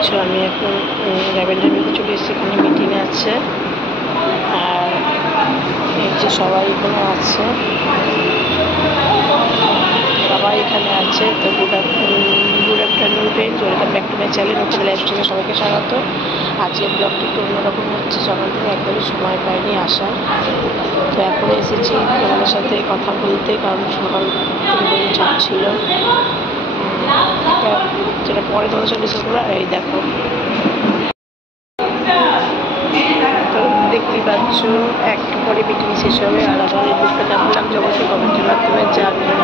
পাচ্ছ আমি এখন ল্যাভেন্ডার ভিউতে চলে এসেছি। এখানে মিটিং আছে আর এই যে সবাই এখানে আছে, সবাই এখানে আছে। তো good afternoon friends, welcome back to my channel okay life স্টাইলে সবাইকে স্বাগত। আজকের ব্লগটি একটু অন্যরকম হচ্ছে, সকাল থেকে একদমই সময় পাইনি আসার। তো এখন এসেছি তোমাদের সাথে কথা বলতে, কারণ সকাল থেকে চাপ ছিল। একটা যেটা পরে তোমাদের সাথে ডিসকাস করবো। এই দেখো, তো দেখতেই পাচ্ছ একটু পরে মিটিং শেষ হবে। আর আমার এই বুকটা কেমন লাগছে অবশ্যই কমেন্টের মাধ্যমে জানিও।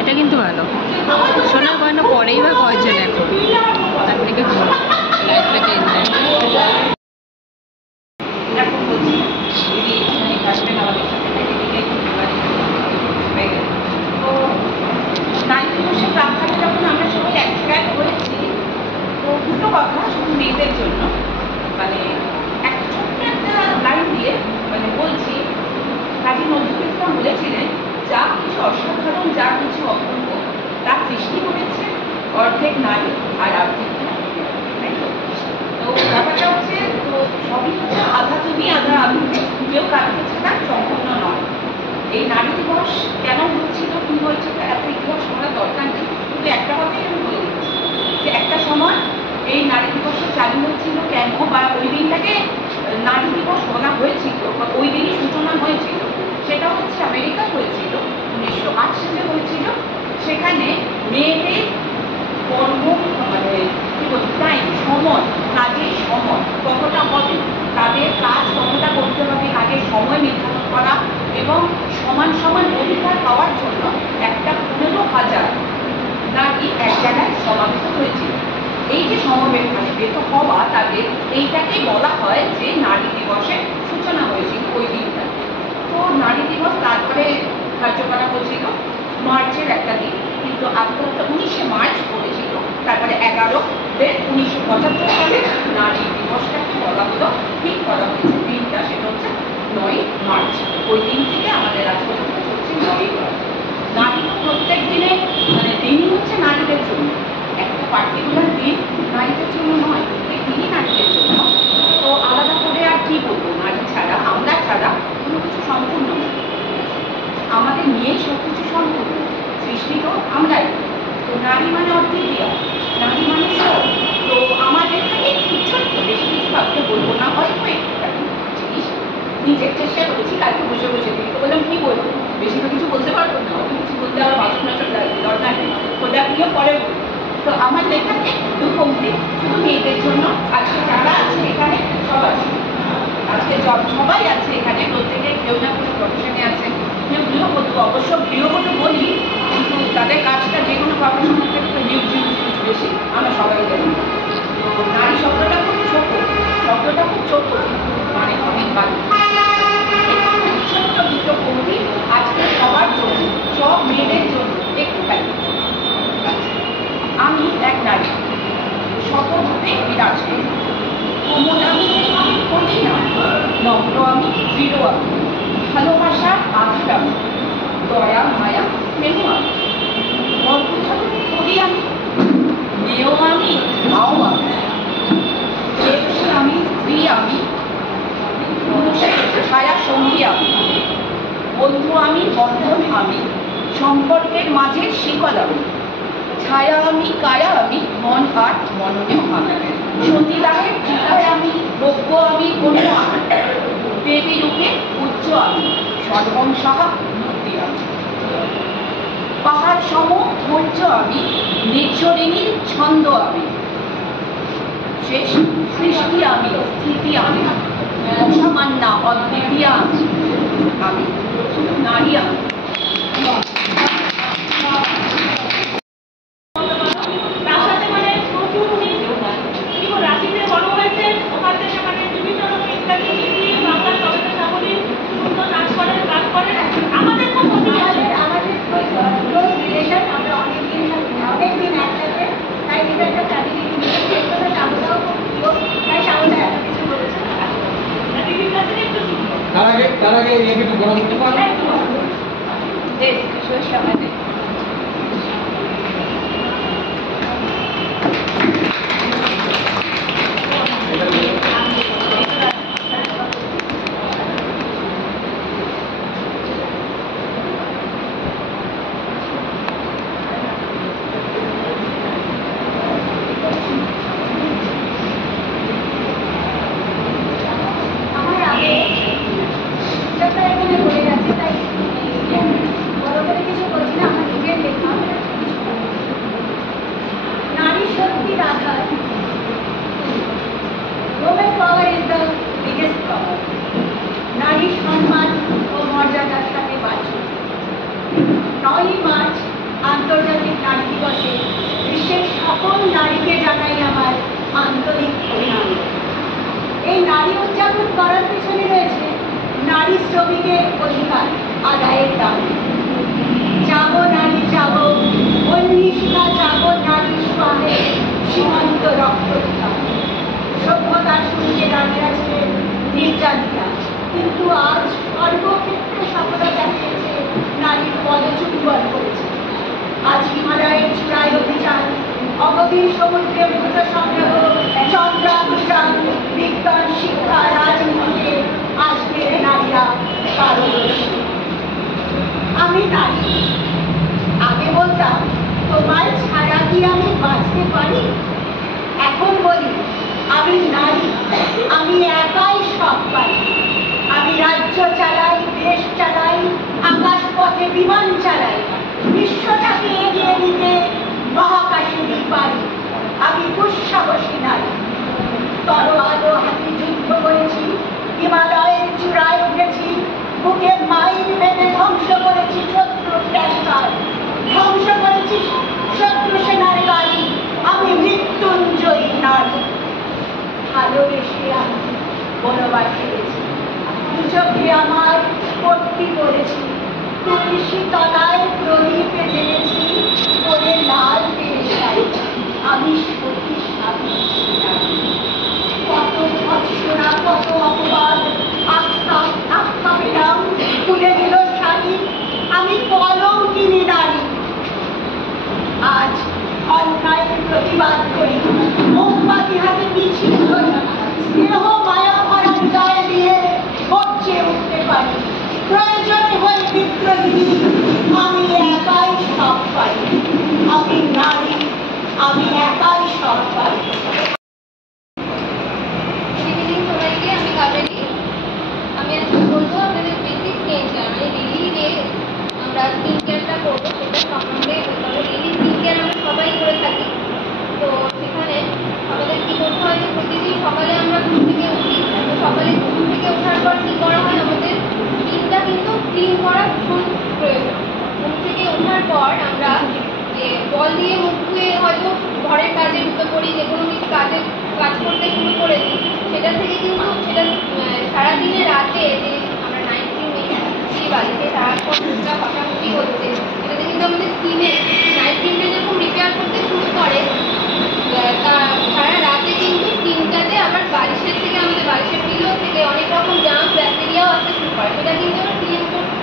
এটা কিন্তু ভালো, সোনার গয়না পরেই বা কয়জন এখন, তার থেকে লাইফটাকে এনজয়। মেয়েদের জন্য মানে একটা ছোট্ট একটা লাইন দিয়ে মানে বলছি, কাজী নজরুল ইসলাম বলেছিলেন, যা কিছু অসাধারণ, যা কিছু অপূর্ব, তা সৃষ্টি করেছে অর্ধেক নারী আর অর্ধেক নারী। তো ব্যাপারটা হচ্ছে, তো সবই হচ্ছে আধা তুমি আধা আমি, কেউ কারোর ছাড়া সম্পূর্ণ নয়। এই নারী দিবস কেন হচ্ছিল, কি হয়েছিল, এত ইতিহাস করার দরকার নেই, কিন্তু একটা কথাই আমি বলে দিচ্ছি যে একটা সময় এই নারী দিবস চালু হয়েছিল কেন, বা ওই দিনটাকে নারী দিবস বলা হয়েছিল, বা ওই দিনই সূচনা হয়েছিল, সেটা হচ্ছে আমেরিকা হয়েছিল 1908 সালে হয়েছিল। সেখানে মেয়েদের কর্ম মানে কি বলবো টাইম, সময়, কাজের সময় কতটা হবে, তাদের কাজ কতটা করতে হবে, কাজের সময় নির্ধারণ করা এবং সমান সমান অধিকার পাওয়ার জন্য একটা 15,000 নারী এক জায়গায় সমাবেত হয়েছিল। এই যে সমাবেত হওয়া তাদের, এইটাকেই বলা হয় যে নারী দিবসের সূচনা হয়েছিল ওই দিনটা। তো নারী দিবস তারপরে ধার্য করা হয়েছিল মার্চের একটা দিন, কিন্তু আস্তে আস্তে 19শে মার্চ পড়েছিল, তারপরে 11/1975 সালে নারী দিবসটাকে বলা হলো, ঠিক করা হয়েছে দিনটা, সেটা হচ্ছে 9 মার্চ। ওই দিন থেকে আমাদের আজ পর্যন্ত চলছে 9 মার্চ। নারী তো প্রত্যেক দিনে মানে দিনই হচ্ছে নারীদের জন্য, একটা পার্টিকুলার দিন নারীদের জন্য নয়, প্রত্যেক দিনই নারীদের জন্য। তো আলাদা করে আর কি বলবো, নারী ছাড়া, আমরা ছাড়া কোনো কিছু সম্পূর্ণ নয়, আমাদের নিয়েই সব কিছু সম্পূর্ণ। সৃষ্টি তো আমরাই, তো নারী মানে অদ্বিতীয়, নারী মানে সব। তো আমাদের একটু ছোট্ট, বেশি কিছু ভাবতে বলবো না, হয়তো একটু জিনিস নিজের চেষ্টা করেছি, কালকে বসে বসে দিই, তো বললাম কি বলবো, বেশি তো কিছু বলতে পারবো তো আমার লেখা একটু পংক্তি শুধু মেয়েদের জন্য। আজকে যারা আছে এখানে সবাই, আজকে সবাই আছে এখানে, প্রত্যেকে কেউ না কোনো প্রফেশনে আছে, কেউ গৃহবধূ। অবশ্য গৃহবধূ বলি, কিন্তু তাদের কাজটা যে কোনো প্রফেশনের থেকে তো হিউজ বেশি, আমরা সবাই জানি। তো নারী শব্দটা খুব ছোট, শব্দটা খুব ছোট, মানে অনেক ভালো। ছোট্ট দুটো পংক্তি আজকে সবার জন্য, সব মেয়েদের জন্য একটুখানি। আমি এক নারী, শতরূপে বিরাজ করি। কোমল আমি, কঠিন আমি, নম্র আমি, দৃঢ় আমি, ভালোবাসার আধার আমি, দয়া মায়া স্নেহ আমি, অদ্ভুত করি আমি, মেয়েও আমি, মাও আমি, প্রেয়সী আমি, স্ত্রী আমি, পুরুষের ছায়া সঙ্গী আমি, বন্ধু আমি, বন্ধন আমি, সম্পর্কের মাঝে শিকল আমি, ছায়া আমি, কায়া আমি, মন আর মননেও আমি, সতীদাহের চিতায় আমি, বজ্ঞ আমি, কন্য আমি, দেবী রূপে উচ্চ আমি, সর্বংসাহা মূর্তি আমি, পাহাড় সম ধৈর্য আমি, নির্ঝরিণীর ছন্দ আমি, শেষ সৃষ্টি আমি, স্থিতি আমি, অসামান্য অদ্বিতীয় আমি, শুধু নারী আমি। তার আগে একটু গরম করতে পারবে নারী সম্মান ও মর্যাদার সাথে বাঁচুন। 9ই মার্চ আন্তর্জাতিক নারী দিবসে বিশ্বের সকল নারীকে জানাই আমার আন্তরিক অভিনন্দন। এই নারী উদযাপন করার পেছনে রয়েছে নারী শ্রমিকের অধিকার আদায়ের দাবি। জাগো নারী জাগো, অন্বিষ্কা জাগো নারী স্বাহে, সীমান্ত রক্ত। সভ্যতার সূর্যে দাঁড়িয়ে আছে নির্যাতিতা, কিন্তু আজ সর্বক্ষেত্রে সফলতা দেখিয়েছে নারীর পদচুম্বন করেছে। আজ হিমালয়ের চূড়ায় অভিযান, অগভীর সমুদ্রে মুক্ত সংগ্রহ, চন্দ্রাভিযান, বিজ্ঞান শিক্ষা রাজনীতিতে আজকের নারীরা পারদর্শী। আমি নারী। আগে বলতাম তোমায় ছাড়া কি আমি বাঁচতে পারি, এখন বলি আমি নারী, আমি একাই সব পারি। আমি রাজ্য চালাই, দেশ চালাই, আকাশ পথে বিমান চালাই, বিশ্বটাকে এগিয়ে নিতে মহাকাশে পারি। আমি দুঃসাহসী নারী। তরোয়াল ও হাতি যুদ্ধ করেছি, হিমালয়ের চূড়ায় উঠেছি, বুকে মাইল বেঁধে ধ্বংস করেছি শত্রুর ট্যাঙ্কার, ধ্বংস করেছি শত্রু সেনার গাড়ি। আমি মৃত্যুঞ্জয়ী নারী। ভালোবেসে আমি বনবাসে গেছি, চোখে আমার পট্টি পড়েছি, তুলসী তলায় প্রদীপে জেনেছি, পরে লাল পেশাই আমি সতী স্বামী। কত ভৎসনা, কত অপবাদ, আখ্যা পেলাম, তুলে দিল শাড়ি। আমি কলঙ্কিনী নারী। আজ অন্যায়ের প্রতিবাদ করি, মোমবাতি হাতে মিছিল করি, স্নেহ মায়া ভরা হৃদয় দিয়ে গর্জে উঠতে পারি। প্রয়োজনে হয়ে বিদ্রোহী, আমি একাই সব পারি। আমি নারী, আমি একাই সব পারি। সবাইকে আমি কাবেরী। আমি আজকে বলবো আমাদের বেসিক স্কিন কেয়ার, মানে ডেইলি যে আমরা স্কিন কেয়ারটা করবো সেটা সম্বন্ধে। তবে ডেইলি স্কিন কেয়ার আমরা সবাই করে থাকি, প্রতিদিন সকালে আমরা ঘুম থেকে উঠি। তো সকালে ঘুম থেকে ওঠার পর কী করা হয়, আমাদের স্কিনটা কিন্তু ক্লিন করা ভীষণ প্রয়োজন। ঘুম থেকে ওঠার পর আমরা যে জল দিয়ে মুখ ধুয়ে হয়তো ঘরের কাজে ঢুকে পড়ি, যে কোনো কিছু কাজ করতে শুরু করে দিই, সেটা থেকে কিন্তু সেটা সারাদিনে রাতে যে আমরা নাইট ক্রিম মেখে বাড়িতে সারাক্ষণ মুখটা কষাকষি হচ্ছে, সেটাতে কিন্তু আমাদের স্কিনে নাইট ক্রিমটা যেরকম রিপেয়ার করতে শুরু করে, সারা রাতে কিন্তু স্কিনটাতে আবার বালিশের থেকে, আমাদের বালিশের পিলো থেকে অনেক রকম জার্মস ব্যাকটেরিয়াও আসতে শুরু করে, সেটা কিন্তু ক্লিন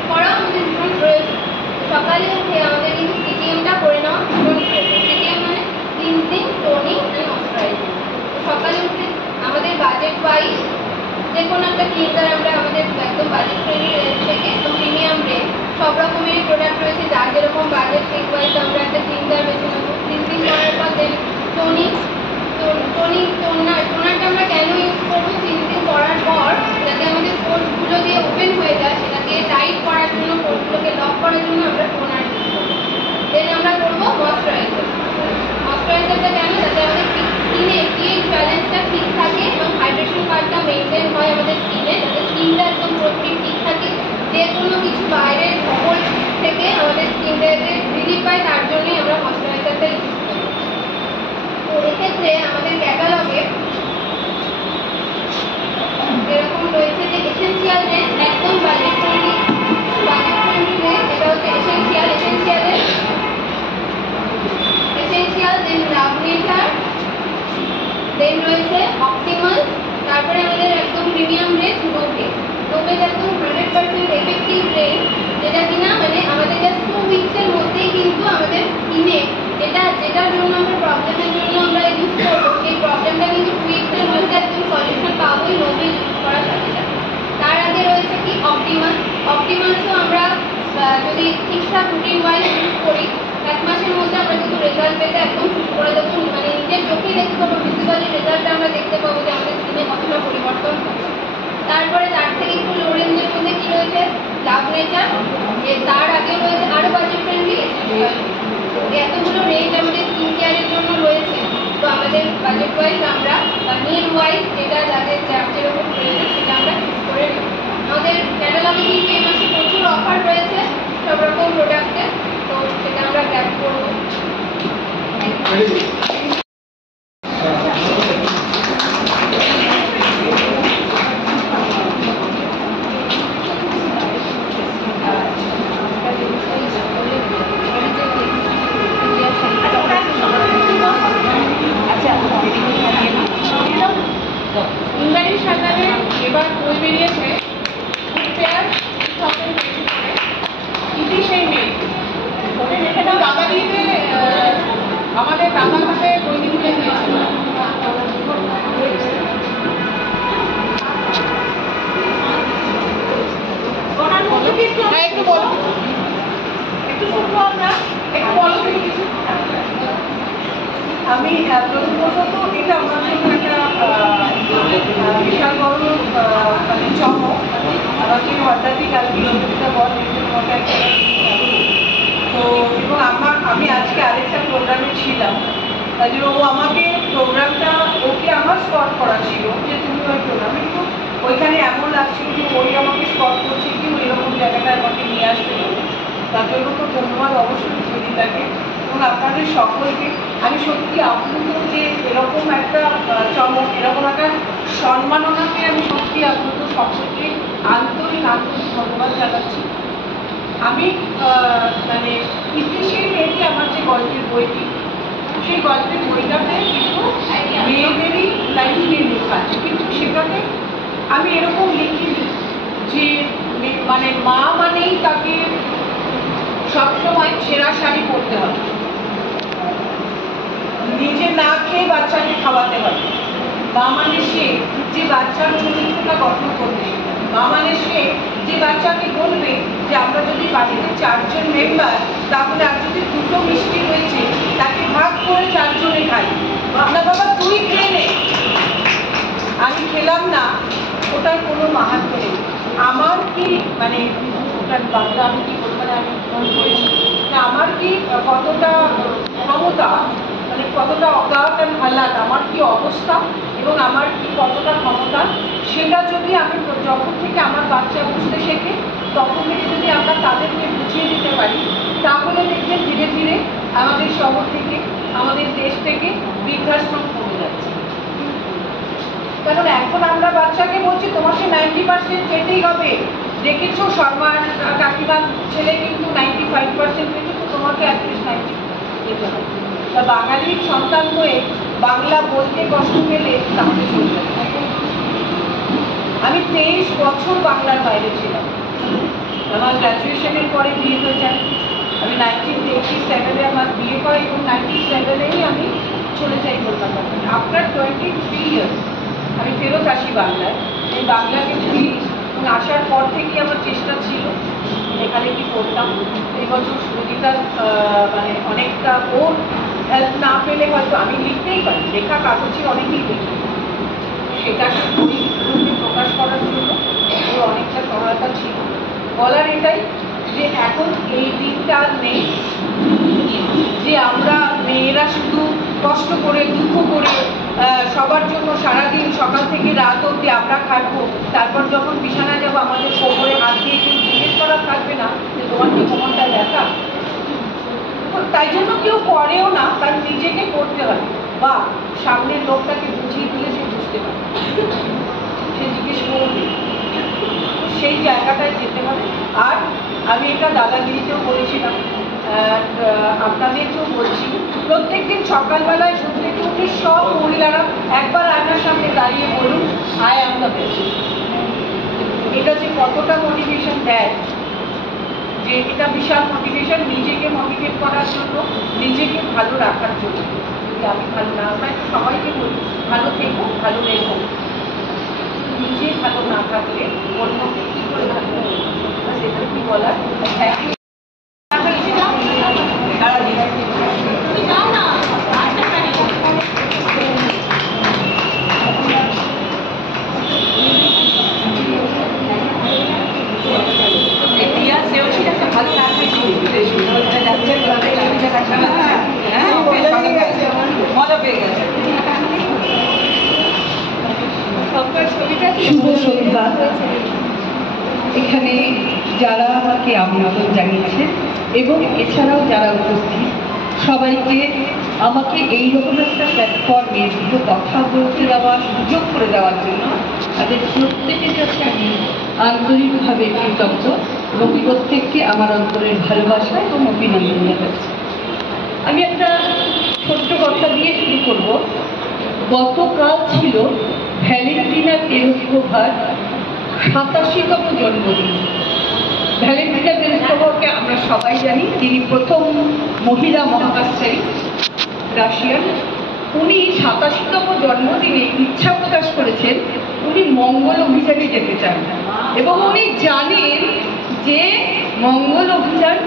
করাও আমাদের ভীষণ প্রয়োজন। সকালে উঠে আমাদের কিন্তু সিটিএমটা করে নেওয়া ভীষণ প্রয়োজন। সিটিএম মানে ক্লিনজিং, টোনিং অ্যান্ড ময়শ্চারাইজিং। সকালে উঠে আমাদের বাজেট ওয়াইজ যে কোনো একটা ক্লিনজার আমরা আমাদের একদম বাজেট ফ্রেন্ডলি রেঞ্জ থেকে একদম প্রিমিয়াম রেঞ্জ সব রকমের প্রোডাক্ট রয়েছে, যার যেরকম বাজেট সেই ওয়াইজ আমরা একটা ক্লিনজার বেছে নেবো। ক্লিনজিং করার পর দেন টোনারটা আমরা কেন ইউজ করবো, ক্লিনজিং করার পর যাতে আমাদের পোর্সগুলো দিয়ে ওপেন হয়ে যায়, সেটাকে টাইট করার জন্য, পোর্সগুলোকে লক করার জন্য আমরা টোনার ইউজ করবো। দেন আমরা করবো ময়শ্চারাইজার। ময়শ্চারাইজারটা কেন, যাতে আমাদের স্কিনে পিএইচ ব্যালেন্সটা ঠিক থাকে এবং হাইড্রেশন পার্টটা মেনটেন হয় আমাদের স্কিনে, যাতে স্কিনটা একদম পুরোপুরি ঠিক থাকে, যে কোনো কিছু বাইরের খবর থেকে আমাদের স্কিনটাকে রিলিফ পায়, তার জন্যই আমরা ময়শ্চারাইজারটা ইউজ করি। তো এক্ষেত্রে আমাদের ক্যাটালগে এরকম রয়েছে যে এসেনশিয়াল রেঞ্জ, একদম বাজেট ফ্রেন্ডলি রেঞ্জ, এটা হচ্ছে এসেনশিয়াল, দেন লাভ নেচার, দেন রয়েছে অপটিমাল, তারপরে আমাদের একদম প্রিমিয়াম রেঞ্জ নোভেজ। নোভেজ একদম 100% এফেক্টিভ রেঞ্জ, যেটা কিনা মানে আমাদের জাস্ট 2 উইকসের মধ্যেই কিন্তু আমাদের স্কিনে যেটার জন্য আমরা প্রবলেমের জন্য আমরা ইউজ করবো, সেই প্রবলেমটা কিন্তু 2 উইকসের মধ্যে একদম সলিউশন পাবোই নোভেজ ইউজ করার সাথে সাথে। তার আগে রয়েছে কি অপটিমাল। অপটিমালসও আমরা যদি ঠিকঠাক রুটিন ওয়াইজ ইউজ করি, 1 মাসের মধ্যে আমরা কিন্তু রেজাল্ট পেতে একদম শুরু করে দেবো। মানে নিজের চোখেই দেখতে পাবো, ফিজিক্যালি রেজাল্টটা আমরা দেখতে পাবো যে আমাদের স্কিনে কতটা পরিবর্তন হচ্ছে। তারপরে তার থেকে একটু লো রেঞ্জের মধ্যে কি রয়েছে, লাভ নেচার, তার আগে রয়েছে আরও বাজেট ফ্রেন্ডলি এসেনশিয়াল। এতগুলো রেঞ্জ আমাদের স্কিন কেয়ারের জন্য রয়েছে। তো আমাদের বাজেট ওয়াইজ আমরা নিড ওয়াইজ যেটা যাদের যেরকম প্রয়োজন সেটা আমরা চুজ করে নেব। আমাদের ক্যাটালগে কিন্তু এই মাসে প্রচুর অফার রয়েছে সব রকম প্রোডাক্টের, তো সেটা আমরা গ্র্যাব করবো। ইংরাজি সাজানে এবার বই বেরিয়েছে ফুড ফেয়ার 2024, ইতি সেই মেয়ে। দাদাগিরিতে আমাদের দাদার হাতে বইটি তুলে দিয়েছিল। একটু বলো, একটু শুনবো আমরা, একটু বলো তুমি কিছু। আমি প্রথমত তো এটা আমার জন্য একটা বিশাল বড় মানে চমক। আমাকে হঠাৎই কালকে একটা বল মতো একটা, তো এবং আমি আজকে আরেকটা প্রোগ্রামে ছিলাম, তাই জন্য ও আমাকে প্রোগ্রামটা ওকে আমার স্পট করা ছিল যে তুমি ওই প্রোগ্রামে, কিন্তু ওইখানে এমন লাগছিল যে ওই আমাকে স্পট করছে কি এরকম জায়গাটায় আমাকে নিয়ে আসতে হবে। তার জন্য তো ধন্যবাদ অবশ্যই সুজিতাকে এবং আপনাদের সকলকে। আমি সত্যি আপ্লুত যে এরকম একটা চমক, এরকম একটা সম্মাননাকে আমি সত্যি আপ্লুত, সকলকে আন্তরিক ধন্যবাদ জানাচ্ছি। আমি মানে ইতিহাসের মেয়েটি আমার যে গল্পের বইটি, সেই গল্পের বইটাতে কিন্তু মেয়েদেরই লাইফ নিয়ে লেখা আছে, কিন্তু সেটাতে আমি এরকম লিখিনি যে মানে মা মানেই তাকে সবসময় সেরা শাড়ি পরতে হবে, নিজে না খেয়ে বাচ্চাকে খাওয়াতে হবে। মা মানে সে যে বাচ্চার চরিত্রটা গঠন করবে, মা মানে সে যে বাচ্চাকে বলবে যে আমরা যদি বাড়িতে 4 জন মেম্বার, তাহলে আর যদি 2টো মিষ্টি রয়েছে তাকে ভাগ করে 4 জনে খাই, না বাবা তুই খেয়ে নে, আমি খেলাম না, ওটার কোনো মাহাত্ম্য নেই। আমার কি মানে ওটার বাংলা আমি কি বলবো, মানে আমি মনে করেছি না আমার কি কতটা ক্ষমতা, মানে কতটা অকাত আর হালাত, আমার কি অবস্থা, এবং আমার কি কতটা ক্ষমতা, সেটা যদি আমি যখন থেকে আমার বাচ্চা বুঝতে শেখে তখন থেকে যদি আমরা তাদেরকে বুঝিয়ে দিতে পারি, তাহলে দেখবেন ধীরে ধীরে আমাদের শহর থেকে, আমাদের দেশ থেকে বৃদ্ধাশ্রম কমে যাচ্ছে। কারণ এখন আমরা বাচ্চাকে বলছি তোমাকে 90% পেতেই হবে। দেখেছো শর্মার কাকিমার ছেলে কিন্তু 95% পেয়েছে, তো তোমাকে অ্যাটলিস্ট 90 পেতে হবে। তা বাঙালির সন্তান হয়ে বাংলা বলতে কষ্ট পেলে তাহলে চলবে না। আমি 23 বছর বাংলার বাইরে ছিলাম। আমার গ্র্যাজুয়েশনের পরে বিয়ে হয়ে যায়। আমি 1987-এ আমার বিয়ে হয় এবং 97-এই আমি চলে যাই কলকাতাতে। আফটার 23 ইয়ার্স আমি ফেরত আসি বাংলায়। এই বাংলাকে ফিরি এবং আসার পর থেকেই আমার চেষ্টা ছিল এখানে কি করতাম। এই বছর সুরজিতার মানে অনেকটা ওর হেল্প না পেলে হয়তো আমি লিখতেই পারি, লেখা কাগজে অনেকেই লিখি, সেটাকে প্রকাশ করার জন্য ওর অনেকটা সহায়তা ছিল। বলার এটাই যে এখন এই দিনটা আর নেই যে আমরা মেয়েরা শুধু কষ্ট করে দুঃখ করে সবার জন্য সারাদিন সকাল থেকে রাত অবধি আমরা খাটবো, তারপর যখন বিছানায় যাবো আমাদের কোমরে হাত দিয়ে কেউ জিজ্ঞেস করা থাকবে না যে তোমার কি কোমরটা ব্যথা। তাই জন্য কেউ করেও না, তার নিজেকে করতে হবে বা সামনের লোকটাকে বুঝিয়ে দিলে সে বুঝতে পারে, সে জিজ্ঞেস করবে, সেই জায়গাটায় যেতে হবে। আর আমি এটা দাদাগিরিতেও বলেছিলাম, আপনাদেরকেও বলছি, প্রত্যেকদিন সকালবেলায় ঘুম থেকে উঠে সব মহিলারা একবার আয়নার সামনে দাঁড়িয়ে বলুন আই অ্যাম দ্য বেস্ট। এটা যে কতটা মোটিভেশন দেয়, যে এটা বিশাল মোটিভেশন নিজেকে মোটিভেট করার জন্য, নিজেকে ভালো রাখার জন্য। যদি আমি ভালো না পাই সবাইকে বলি ভালো থেকো, ভালো রেখো। নিজে ভালো না থাকলে অন্যকে কী করে ভালো সেটা কি বলার। Thank you. শুভ সন্ধ্যা। এখানে যারা আমাকে আমন্ত্রণ জানিয়েছেন এবং এছাড়াও যারা উপস্থিত সবাইকে আমাকে এইরকম একটা প্ল্যাটফর্মে দুটো কথা বলতে দেওয়ার সুযোগ করে দেওয়ার জন্য তাদের প্রত্যেকের কাছে আমি আন্তরিকভাবে কৃতজ্ঞ এবং প্রত্যেককে আমার অন্তরের ভালোবাসা এবং অভিনন্দন জানাচ্ছি। আমি একটা ছোট্ট কথা দিয়ে শুরু করব। গতকাল ছিল ভ্যালেন্টিনা তেরেস্কোভার 87তম জন্মদিন। ভ্যালেন্টিনা তেরেস্কোভাকে আমরা সবাই জানি, তিনি প্রথম মহিলা মহাকাশচারী রাশিয়ান। উনি 87তম জন্মদিনে ইচ্ছা প্রকাশ করেছেন উনি মঙ্গল অভিযানে যেতে চান এবং উনি জানেন যে মঙ্গল অভিযান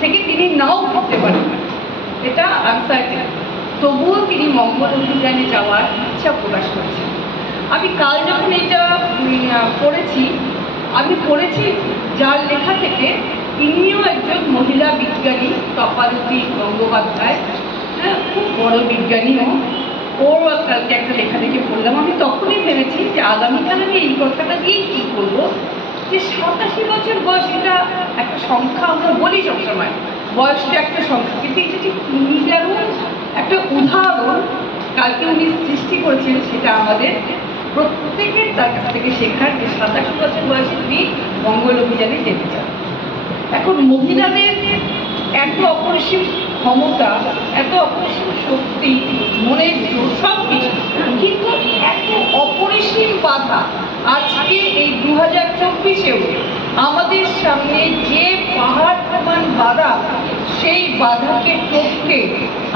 থেকে তিনি নাও ফিরতে পারেন, এটা আনসার্টেন, তবুও তিনি মঙ্গল অভিযানে যাওয়ার ইচ্ছা প্রকাশ করেছেন। আমি কাল যখন এটা পড়েছি, আমি পড়েছি যার লেখা থেকে তিনিও একজন মহিলা বিজ্ঞানী, কপালতী গঙ্গোপাধ্যায়, হ্যাঁ, খুব বড় বিজ্ঞানীও। ওর কালকে একটা লেখা থেকে পড়লাম। আমি তখনই ভেবেছি যে আগামীকাল আমি এই কথাটা দিয়েই কী করবো, যে 87 বছর বয়স এটা একটা সংখ্যা, আমরা বলি সবসময় বয়সটা একটা সংখ্যা, কিন্তু এটা যে তিনি যেমন একটা উদাহরণ কালকে উনি সৃষ্টি করেছেন, সেটা আমাদের প্রত্যেকের তার কাছ থেকে শেখার, যে 87 বছর বয়সে তিনি মঙ্গল অভিযানে যেতে চান। এখন মহিলাদের এত অপরিসীম ক্ষমতা, এত অপরিসীম শক্তি, মনের জোর সব কিছু, কিন্তু এত অপরিসীম বাধা আজকে এই 2024-এও আমাদের সামনে যে পাহাড় প্রমাণ বাধা, সেই বাধাকে টপকে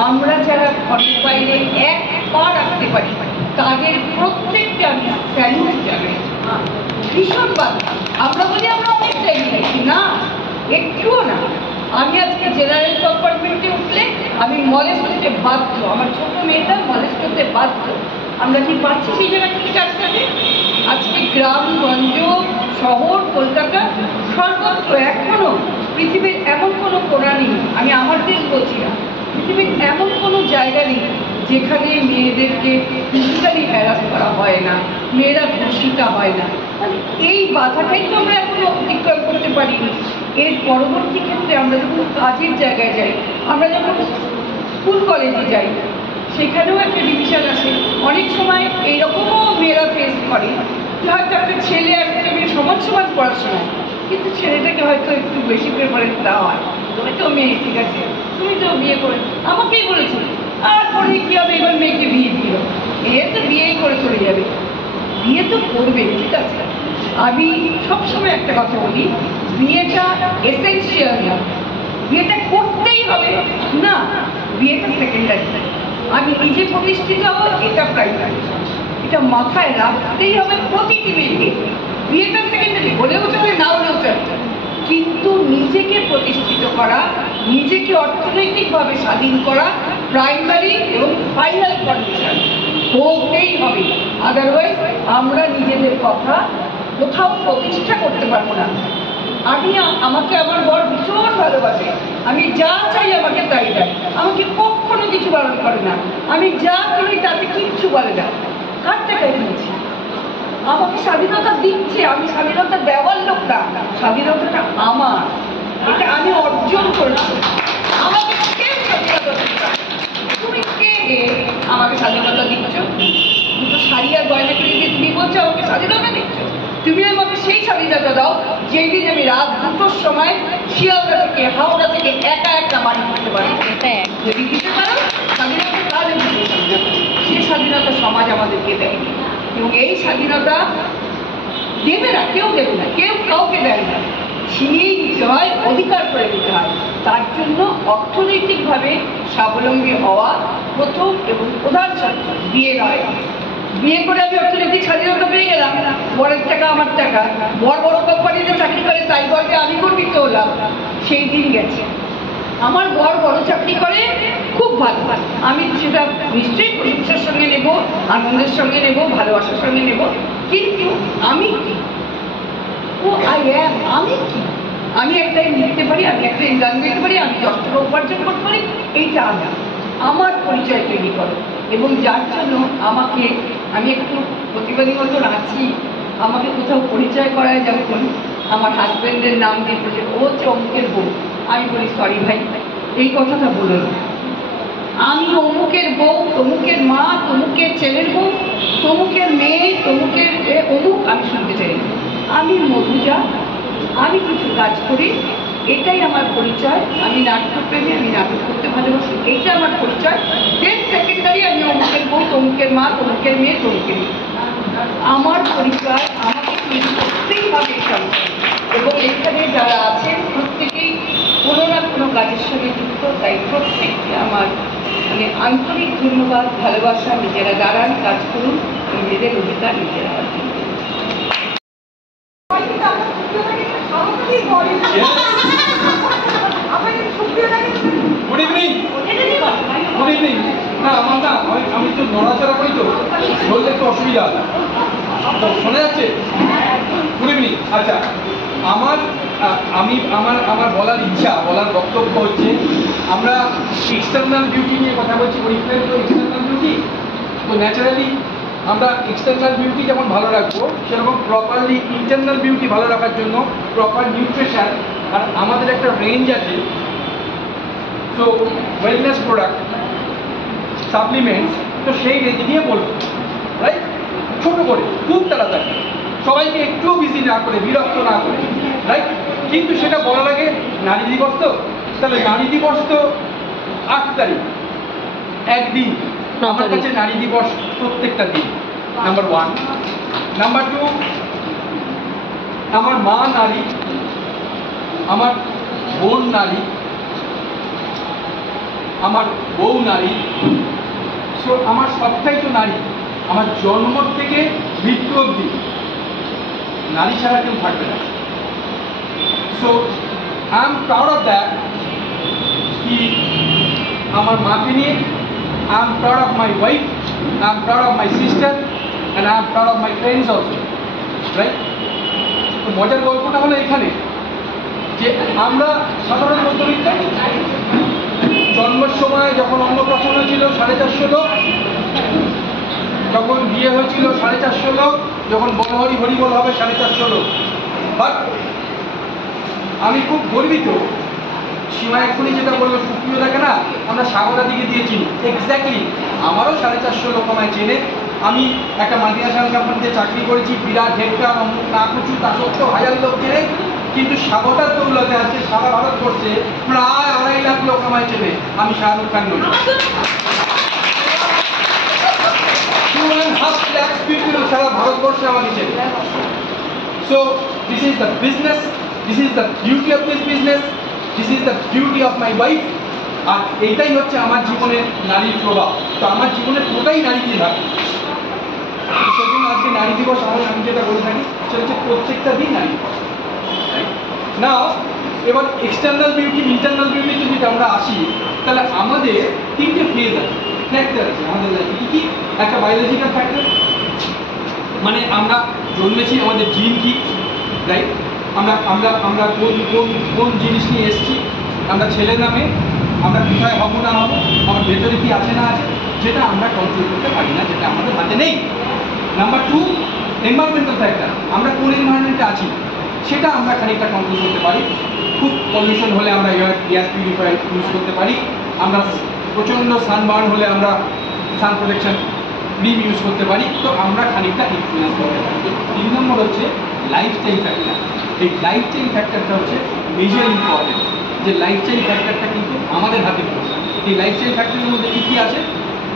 আমরা যারা ঘরের বাইরে এক পা রাখতে পারি তাদের প্রত্যেককে আমি স্যালুট জানাই। ভীষণ বাধা। আমরা বলি আমরা অনেকটাই নিয়েছি, না, একটুও না। আমি আজকে জেনারেল কম্পার্টমেন্টে উঠলে আমি মলেস্ট হতে বাধ্য, আমার ছোট মেয়েটা মলেস্ট হতে বাধ্য। আমরা কি পাচ্ছি সেই জায়গা থেকে কাজটাকে? আজকে গ্রামগঞ্জ, শহর, কলকাতা, সর্বত্র এখনো পৃথিবীর এমন কোনো কোণা নেই, আমি আমার দেশ বলছি না, পৃথিবীর এমন কোনো জায়গা নেই যেখানে মেয়েদেরকে ফিজিক্যালি হ্যারাস করা হয় না, মেয়েরা ধর্ষিত হয় না, মানে এই বাধাটাই তো আমরা এখনো অতিক্রম করতে পারিনি। এর পরবর্তী ক্ষেত্রে আমরা যখন কাজের জায়গায় যাই, আমরা যখন স্কুল কলেজে যাই, সেখানেও একটা ডিভিশন আসে। অনেক সময় এইরকমও মেয়েরা ফেস করে যে হয়তো একটা ছেলে একটা মেয়ে সমাজ সমাজ পড়াশোনায়, কিন্তু ছেলেটাকে হয়তো একটু বেশি প্রেফারেন্স দেওয়া হয়। তুমি তো মেয়ে, ঠিক আছে, তুমি তো বিয়ে করে, আমাকেই বলেছো, আর পরে কি হবে, এবার মেয়েকে বিয়ে দিল, মেয়ে তো বিয়েই করে চলে যাবে, বিয়ে তো করবে, ঠিক আছে। আমি সবসময় একটা কথা বলি, বিয়েটা এসেনশিয়াল না, বিয়েটা করতেই হবে না, বিয়েটা সেকেন্ডারি। আমি নিজে প্রতিষ্ঠিত হব, এটা প্রাইমারি, এটা মাথায় রাখতেই হবে প্রতিটি মেয়েকে। বিয়েটা সেকেন্ডারি, হলেও চলে, না হলেও চলে, কিন্তু নিজেকে প্রতিষ্ঠিত করা, নিজেকে অর্থনৈতিকভাবে স্বাধীন করা প্রাইমারি এবং ফাইনাল কন্ডিশন হতেই হবে। আদারওয়াইজ আমরা নিজেদের কথা কোথাও প্রতিষ্ঠা করতে পারবো না। আমাকে আমার বর ভীষণ ভালোবাসে, আমি যা চাই আমাকে তাই দেয়, আমাকে কখনো কিছু বারণ করে না, আমি যা করি তাতে কিচ্ছু বলে না। কার টাকায় কিনেছি? আমাকে স্বাধীনতা দিচ্ছে, আমি স্বাধীনতা দেওয়ার লোক না, স্বাধীনতাটা আমার, এটা আমি অর্জন করেছি। আমাকে কে স্বাধীনতা দিচ্ছে? তুমি কে আমাকে স্বাধীনতা দিচ্ছ? দুটো শাড়ি আর গয়না কিনে দিয়ে তুমি বলছো আমাকে স্বাধীনতা দিচ্ছ? তুমি আমাকে সেই স্বাধীনতা দাও যেই দিন আমি রাত 2টোর সময় শিয়ালদা থেকে হাওড়া থেকে একা একটা বাড়ি করতে পারি। যদি দিতে পারো স্বাধীনতা, তাহলে সেই স্বাধীনতা সমাজ আমাদেরকে দেয়নি, এবং এই স্বাধীনতা দেবে না, কেউ দেবে না, কেউ কাউকে দেয় না, ছিনিয়েই নিতে হয়, অধিকার করে নিতে হয়। তার জন্য অর্থনৈতিকভাবে স্বাবলম্বী হওয়া প্রথম এবং প্রধান শর্ত, বিয়ে নয়। বিয়ে করে আমি অর্থনৈতিক স্বাধীনতা পেয়ে গেলাম, বরের টাকা আমার টাকা, বড় বড় কোম্পানিতে চাকরি করে তাই বলবে আমি গর্বিত হলাম, সেই দিন গেছে। আমার বর বড় চাকরি করে, খুব ভালো, আমি সেটা নিশ্চয়ই প্রশংসার সঙ্গে নেব, আনন্দের সঙ্গে নেব, ভালোবাসার সঙ্গে নেব, কিন্তু আমি কি, ও আই অ্যাম, আমি কি, আমি একটা লিখতে পারি, আমি একটা গান গাইতে পারি, আমি 10 টাকা উপার্জন করতে পারি, এইটা আমার পরিচয় তৈরি করো। এবং যার জন্য আমাকে, আমি একটু প্রতিবাদী মতন আছি, আমাকে কোথাও পরিচয় করায়, যখন আমার হাজব্যান্ডের নাম দিয়ে বলছে ও হচ্ছে অমুকের বউ, আমি বলি সরি ভাই, এই কথাটা বলো না, আমি অমুকের বউ, তমুকের মা, তমুকের ছেলের বউ, তমুকের মেয়ে, তমুকের অমুক আমি শুনতে চাই। আমি মধুজা, আমি কিছু কাজ করি, এটাই আমার পরিচয়। আমি নাট্যপ্রেমী, আমি নাটক করতে ভালোবাসি, এইটা আমার পরিচয়। দেন সেকেন্ডারি আমি অমুকের বউ, তমুকের মা, তমুকের মেয়ে, তমুকের মেয়ে, আমার পরিচয় আমাকে তৈরি করতেই হবে। এবং এখানে যারা আছেন প্রত্যেকেই কোনো না কোনো কাজের সঙ্গে যুক্ত, তাই প্রত্যেককে আমার মানে আন্তরিক ধন্যবাদ, ভালোবাসা। নিজেরা দাঁড়ান, কাজ করুন, নিজেদের অধিকার নিজেরা অর্জন করুন। Good evening. Good evening. না আমার না, আমি তো নড়াচড়া করি, তো বললে একটু অসুবিধা, তো শোনা যাচ্ছে? Good evening. আচ্ছা, আমার বলার ইচ্ছা, বলার বক্তব্য হচ্ছে, আমরা এক্সটার্নাল বিউটি নিয়ে কথা বলছি, পরীক্ষায় তো এক্সটার্নাল বিউটি, তো ন্যাচারালি আমরা এক্সটার্নাল বিউটি যেমন ভালো রাখবো, সেরকম প্রপারলি ইন্টারনাল বিউটি ভালো রাখার জন্য প্রপার নিউট্রিশন, আর আমাদের একটা রেঞ্জ আছে। সো ওয়েলনেস প্রোডাক্ট, সাপ্লিমেন্টস, তো সেই রেঞ্জ নিয়ে বলবো, রাইট? ছোটো করে, খুব তাড়াতাড়ি, সবাইকে একটুও বিজি না করে, বিরক্ত না করে, রাইট? কিন্তু সেটা বলার আগে নারী দিবস, তো তাহলে নারী দিবস তো 8 তারিখ, একদিন। আমার কাছে নারী দিবস প্রত্যেকটা দিন, নাম্বার 1। নাম্বার 2, আমার মা নারী, আমার বোন নারী, আমার বউ নারী, সো আমার সবটাই তো নারী। আমার জন্ম থেকে মৃত্যু অবধি নারী ছাড়া কেউ থাকবে না। So I am proud of that, কি আমার মাকে নিয়ে I am proud of my wife, I am proud of my sister, and I am proud of my friends also, right? তো মজার গল্পটা হলো এখানে যে আমরা সাধারণ মধ্যবিত্ত, জন্মের সময় যখন অন্নপ্রাশন হয়েছিল 450 লোক, যখন বিয়ে হয়েছিল 450 লোক, যখন বনহরি হরিবোল হবে 450 লোক। বাট আমি খুব গর্বিত, সীমা এক্ষুনি যেটা বললো সুপ্রিয় দেখে না, আমরা সাগরা দিকে দিয়েছি এক্স্যাক্টলি। আমারও 450 লোক আমায় চেনে। আমি একটা মাল্টিন্যাশনাল কোম্পানিতে চাকরি করেছি, বিরাট হেডকার, অমুক না কুচু, তা সত্ত্বেও 1000 লোক চেনে। কিন্তু স্বাগতার দৌলতে আজকে সারা ভারতবর্ষে প্রায় 2.5 লাখ লোক আমায় চেনে। আমি শাহরুখ খান নই। 2.5 লাখ পিপল সারা ভারতবর্ষে আমাকে চেনে। So this is the business, this is the beauty of this business, this is the beauty of my wife. আর এইটাই হচ্ছে আমার জীবনের নারীর প্রভাব। তো আমার জীবনের পুরোটাই নারী দিয়ে থাকে। সেজন্য আজকে নারী দিবস আমাদের, আমি যেটা বলে থাকি সেটা হচ্ছে প্রত্যেকটা দিন নারী দিবস। নাও এবার এক্সটার্নাল বিউটি, ইন্টারনাল বিউটি যদি আমরা আসি, তাহলে আমাদের 3টে ফেজ আছে, ফ্যাক্টর আছে আমাদের লাইফে। কি কি? একটা বায়োলজিক্যাল ফ্যাক্টর, মানে আমরা জন্মেছি, আমাদের জিন কি, রাইট? আমরা আমরা আমরা কোন কোন কোন জিনিস নিয়ে এসেছি, আমরা ছেলে নামে, আমরা কোথায় হবো না হবো, আমার ভেতরে কি আছে না আছে, যেটা আমরা কন্ট্রোল করতে পারি না, যেটা আমাদের হাতে নেই। নাম্বার 2, এনভায়রনমেন্টাল ফ্যাক্টর, আমরা কোন এনভায়রনমেন্টে আছি সেটা আমরা খানিকটা কন্ট্রোল করতে পারি। খুব পলিউশন হলে আমরা এয়ার পিউরিফায়ার ইউজ করতে পারি, আমরা প্রচণ্ড সানবার্ন হলে আমরা সান প্রোটেকশন ক্রিম ইউজ করতে পারি। তো আমরা খানিকটা ইনফ্লুয়েন্স করতে পারি। 3 নম্বর হচ্ছে লাইফস্টাইল ফ্যাক্টর। এই লাইফস্টাইল ফ্যাক্টরটা হচ্ছে মেজর ইম্পর্টেন্ট, যে লাইফস্টাইল ফ্যাক্টরটা কিন্তু আমাদের হাতে পড়ছে। এই লাইফস্টাইল ফ্যাক্টরের মধ্যে কী কী আছে?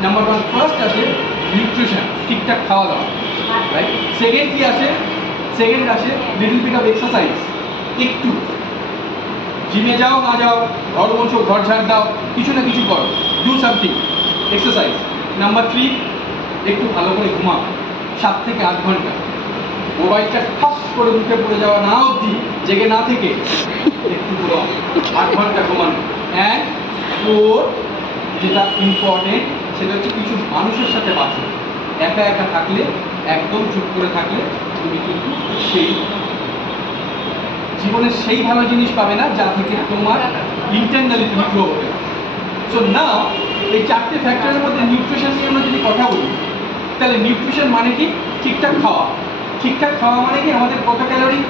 নাম্বার 1 ফার্স্ট আছে নিউট্রিশন, ঠিকঠাক খাওয়া দাওয়া, রাইট? সেকেন্ড কী আছে? সেকেন্ড আছে লিটল বিট অফ এক্সারসাইজ, একটু জিমে যাও না যাও, ঘর মোছো, ঘর ঝাড় দাও, কিছু না কিছু করো, ডু সামথিং, এক্সারসাইজ। নাম্বার 3, একটু ভালো করে ঘুমাও, 7 থেকে 8 ঘন্টা। মোবাইলটা ঠাস করে মুখে পড়ে যাওয়া না অবধি জেগে না থেকে একটু ঘুমাও, 8 ঘন্টা ঘুমানো। অ্যান্ড 4, যেটা ইম্পর্টেন্ট, সেটা হচ্ছে কিছু মানুষের সাথে বাঁচো। একা একা থাকলে, একদম চুপ করে থাকলে তুমি কিন্তু সেই জীবনের সেই ভালো জিনিস পাবে না যা থেকে তোমার ইন্টারনালি তুমি গ্রো হবে। সো নাও এই 4টে ফ্যাক্টরের মধ্যে নিউট্রিশন নিয়ে আমরা যদি কথা বলি, তাহলে নিউট্রিশন মানে কি? ঠিকঠাক খাওয়া। ঠিকঠাক খাওয়া মানে কি? আমাদের কত ক্যালোরি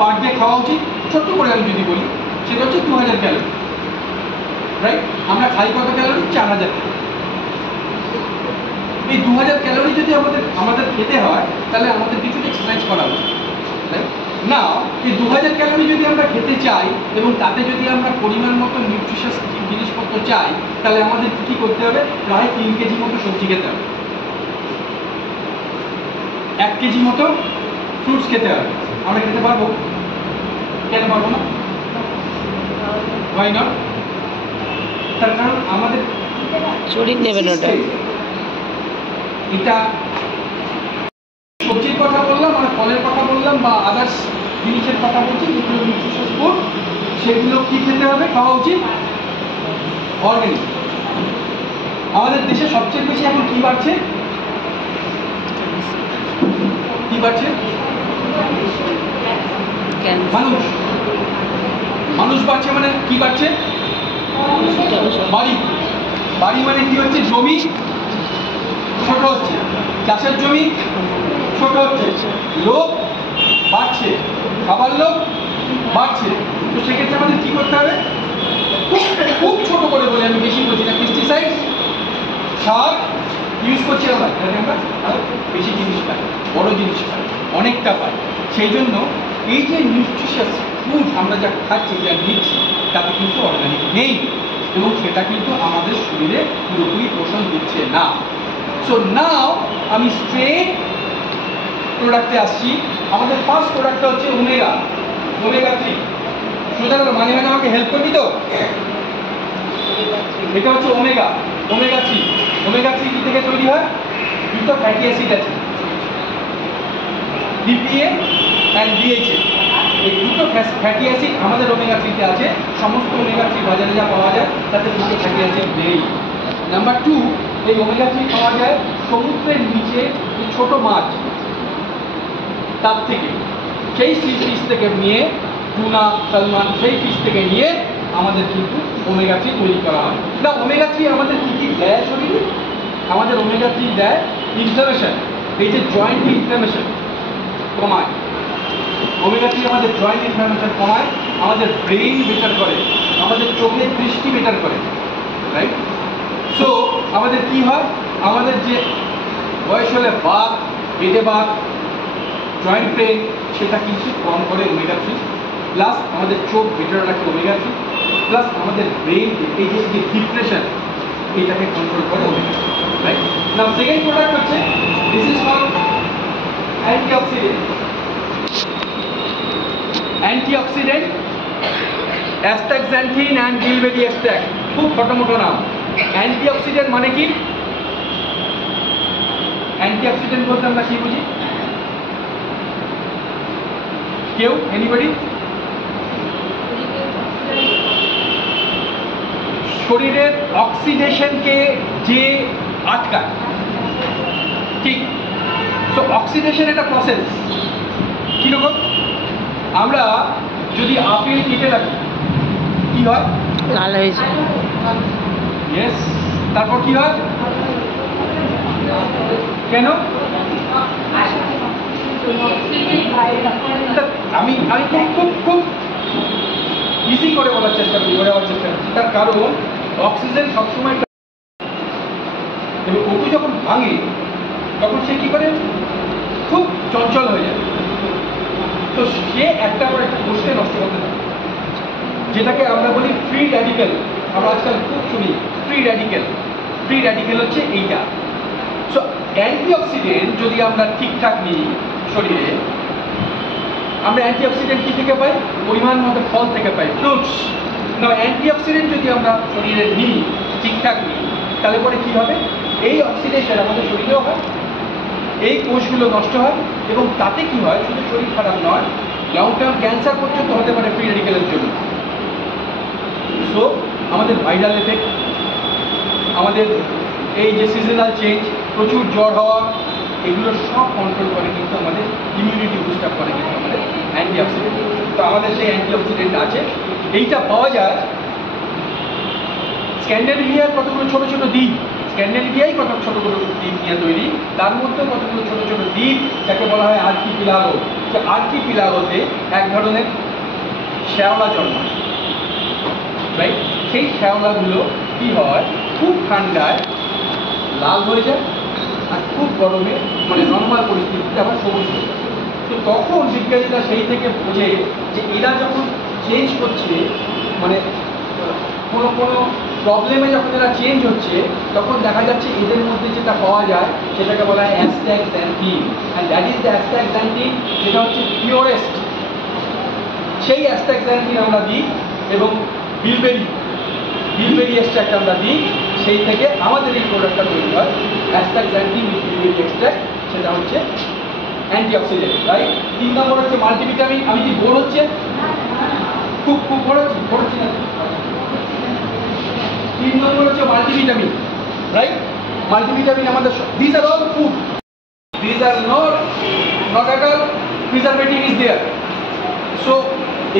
পার ডে খাওয়া উচিত? ছোট্ট করে আমি যদি বলি, সেটা হচ্ছে 2000 ক্যালোরি, রাইট? আমরা খাই কত ক্যালোরি? 4000 ক্যালোরি। এই 2000 ক্যালোরি যদি আমাদের খেতে হয়, তাহলে আমাদের কিছু এক্সারসাইজ করা উচিত, রাইট? না, এই 2000 ক্যালোরি যদি আমরা খেতে চাই এবং তাতে যদি আমরা পরিমাণ মতো নিউট্রিশাস জিনিসপত্র চাই, তাহলে আমাদের কী করতে হবে? প্রায় 3 কেজি মতো সবজি খেতে হবে, 1 কেজি মতো ফ্রুটস খেতে হবে। আমরা খেতে পারবো? কেন পারবো না? Why not? তার কারণ আমাদের শরীর নেবে না ওটা। এটা সবজির কথা বললাম, আর ফলের কথা বললাম, বা আদার্স জিনিসের কথা বলছি যেগুলো নিউট্রিশাস ফুড, সেগুলো কি খেতে হবে, খাওয়া উচিত? অর্গানিক। আমাদের দেশে সবচেয়ে বেশি এখন কি বাড়ছে? কি বাড়ছে? মানুষ। মানুষ বাড়ছে মানে কি বাড়ছে? বাড়ি। বাড়ি মানে কি হচ্ছে? জমি ছোট হচ্ছে, চাষের জমি ছোট হচ্ছে, লোক বাড়ছে, খাবার লোক বাড়ছে। তো সেক্ষেত্রে আমাদের কি করতে হবে? খুব ছোট করে বলে, আমি বেশি বলছি না, পেস্টিসাইড, সার ইউজ করছি আমরা, আমরা বেশি জিনিস পাই, বড় জিনিস পাই, অনেকটা পাই। সেই জন্য এই যে নিউট্রিশাস ফুড আমরা যা খাচ্ছি, যা নিচ্ছি, তাতে কিন্তু অর্গানিক নেই, এবং সেটা কিন্তু আমাদের শরীরে পুরোপুরি পোষণ দিচ্ছে না। সো নাও আমি স্ট্রেট প্রোডাক্টে আসছি। আমাদের ফার্স্ট প্রোডাক্টটা হচ্ছে ওমেগা 3। সোজা মানে আমাকে হেল্প করবি তো? এটা হচ্ছে ওমেগা 3। ওমেগা 3 কি থেকে তৈরি হয়? দুটো ফ্যাটি অ্যাসিড আছে, ডিপিএ অ্যান্ড ডিএইচএ। এই দুটো ফ্যাটি অ্যাসিড আমাদের ওমেগা 3-তে আছে। সমস্ত ওমেগা 3 বাজারে যা পাওয়া যায় তাতে দুটো ফ্যাটি অ্যাসিড নেই। নাম্বার 2, এই ওমেগা 3 পাওয়া যায় সমুদ্রের নিচে ছোট মাছ, তার থেকে, সেই সি ফিশ থেকে নিয়ে, টুনা, সালমান, সেই ফিশ থেকে নিয়ে আমাদের কিন্তু ওমেগা 3 তৈরি করা হয়। না ওমেগা 3 আমাদের কি কি দেয় শরীরে? আমাদের ওমেগা 3 দেয় ইনফ্লামেশন, এই যে জয়েন্ট ইনফ্লামেশন কমায়। ওমেগা 3 আমাদের জয়েন্ট ইনফ্লামেশন কমায়, আমাদের ব্রেইন বেটার করে, আমাদের চোখের দৃষ্টি বেটার করে, রাইট? সো আমাদের কি হয়, আমাদের যে বয়স হলে বাত, পেটে বাত, জয়েন্ট পেন, সেটা কিন্তু কম করে ওমেগা 3, প্লাস আমাদের চোখ বেটার রাখে ওমেগা 3, প্লাস আমাদের ব্রেন এই যে ডিপ্রেশন এটাকে কন্ট্রোল করে omega 3, right? Now second product হচ্ছে this is called antioxidant. Antioxidant astaxanthin and bilberry extract, খুব ছোটো নাম। অ্যান্টিঅক্সিডেন্ট মানে কি? অ্যান্টিঅক্সিডেন্ট বলতে আমরা কি বুঝি? কেউ এনিবডি? শরীরের অক্সিডেশনকে যে আটকায়, ঠিক? সো অক্সিডেশন একটা প্রসেস। কিরকম? আমরা যদি আপেল কেটে রাখি কি হয়? লাল হয়ে যায়। ইয়েস। তারপর কি হয়? কেন? আমি আমি খুব খুব ইজি করে বলার চেষ্টা করি, বোঝাবার চেষ্টা করছি। তার কারণ অক্সিজেন সবসময়, এবং অপু যখন ভাঙে তখন সে কি করে? খুব চঞ্চল হয়ে যায়। তো সে একটা পর একটা কোষকে নষ্ট করতে থাকে, যেটাকে আমরা বলি ফ্রি র্যাডিক্যাল। আমরা আজকাল খুব শুনি ফ্রি র্যাডিক্যাল। ফ্রি র্যাডিক্যাল হচ্ছে এইটা। সো অ্যান্টিঅক্সিডেন্ট যদি আমরা ঠিকঠাক নিই শরীরে, আমরা অ্যান্টিঅক্সিডেন্ট কি থেকে পাই? পরিমাণ মতো ফল থেকে পাই, ফ্রুটস। না অ্যান্টিঅক্সিডেন্ট যদি আমরা শরীরে নিই, ঠিকঠাক নিই, তাহলে পরে কি হবে? এই অক্সিডেশন আমাদের শরীরেও হয়, এই কোষগুলো নষ্ট হয়, এবং তাতে কি হয়? শুধু শরীর খারাপ নয়, লং টার্ম ক্যান্সার পর্যন্ত হতে পারে ফ্রি রেডিক্যালের জন্য। সো আমাদের ভাইরাল এফেক্ট, আমাদের এই যে সিজনাল চেঞ্জ, প্রচুর জ্বর হওয়া, এগুলো সব কন্ট্রোল করে কিন্তু আমাদের ইমিউনিটি বুস্ট আপ করে কিন্তু আমাদের অ্যান্টিঅক্সিডেন্ট। তো আমাদের সেই অ্যান্টিঅক্সিডেন্ট আছে, এইটা পাওয়া যায় স্ক্যান্ডেনেভিয়ার কতগুলো ছোটো ছোটো দ্বীপ, স্ক্যান্ডেনেভিয়াই কত ছোটোগুলো দ্বীপ নিয়ে তৈরি, তার মধ্যে কতগুলো ছোটো ছোটো দ্বীপ যাকে বলা হয় আর্কিপিলাগো। সে আর্কিপিলাগোতে এক ধরনের শ্যাওলা জন্মায়, রাইট? সেই শ্যাওলাগুলো কি হয়? খুব ঠান্ডায় লাল হয়ে যায়, আর খুব গরমে মানে নর্মাল পরিস্থিতিতে আবার সবুজ হয়ে যায়। তো তখন বিজ্ঞানীরা সেই থেকে বোঝে যে এরা যখন চেঞ্জ করছে, মানে কোনো কোনো প্রবলেমে যখন এরা চেঞ্জ হচ্ছে, তখন দেখা যাচ্ছে এদের মধ্যে যেটা পাওয়া যায় সেটাকে বলা হয় অ্যাস্টাক্সান্থিন, অ্যান্ড দ্যাট ইজ দ্য অ্যাস্টাক্সান্থিন, যেটা হচ্ছে পিওরেস্ট। সেই অ্যাস্টাক্সান্থিন আমরা দিই, এবং বিলবেরি এক্সট্রাক্ট আমরা দিই, সেই থেকে আমাদের এই প্রোডাক্টটা তৈরি হয় অ্যাস্টাক্সান্থিন উইথ বিলবেরি এক্সট্রাক্ট, সেটা হচ্ছে অ্যান্টিঅক্সিডেন্ট, রাইট? 3 নম্বর হচ্ছে মাল্টিভিটামিন। আমি কি বোর হচ্ছে? খুব খুব বড়ছি না। 3 নম্বর হচ্ছে মাল্টিভিটামিন, রাইট? মাল্টিভিটামিন আমাদের, this are all food, this are not at all preservative is there. So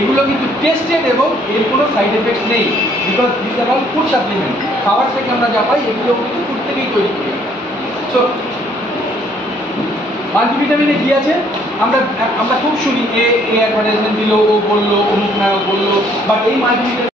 এগুলো কিন্তু টেস্টেড এবং এর কোনো সাইড এফেক্টস নেই, because this are all food supplement. খাবার থেকে আমরা যা পাই এগুলো কিন্তু ফুড থেকেই তৈরি করি। সো মাল্টিভিটামিনে কি আছে? আমরা খুব শুনি, এ অ্যাডভার্টাইজমেন্ট দিল, ও বললো, অমুক নায়ক বললো, বাট এই মাল্টিভিটামিন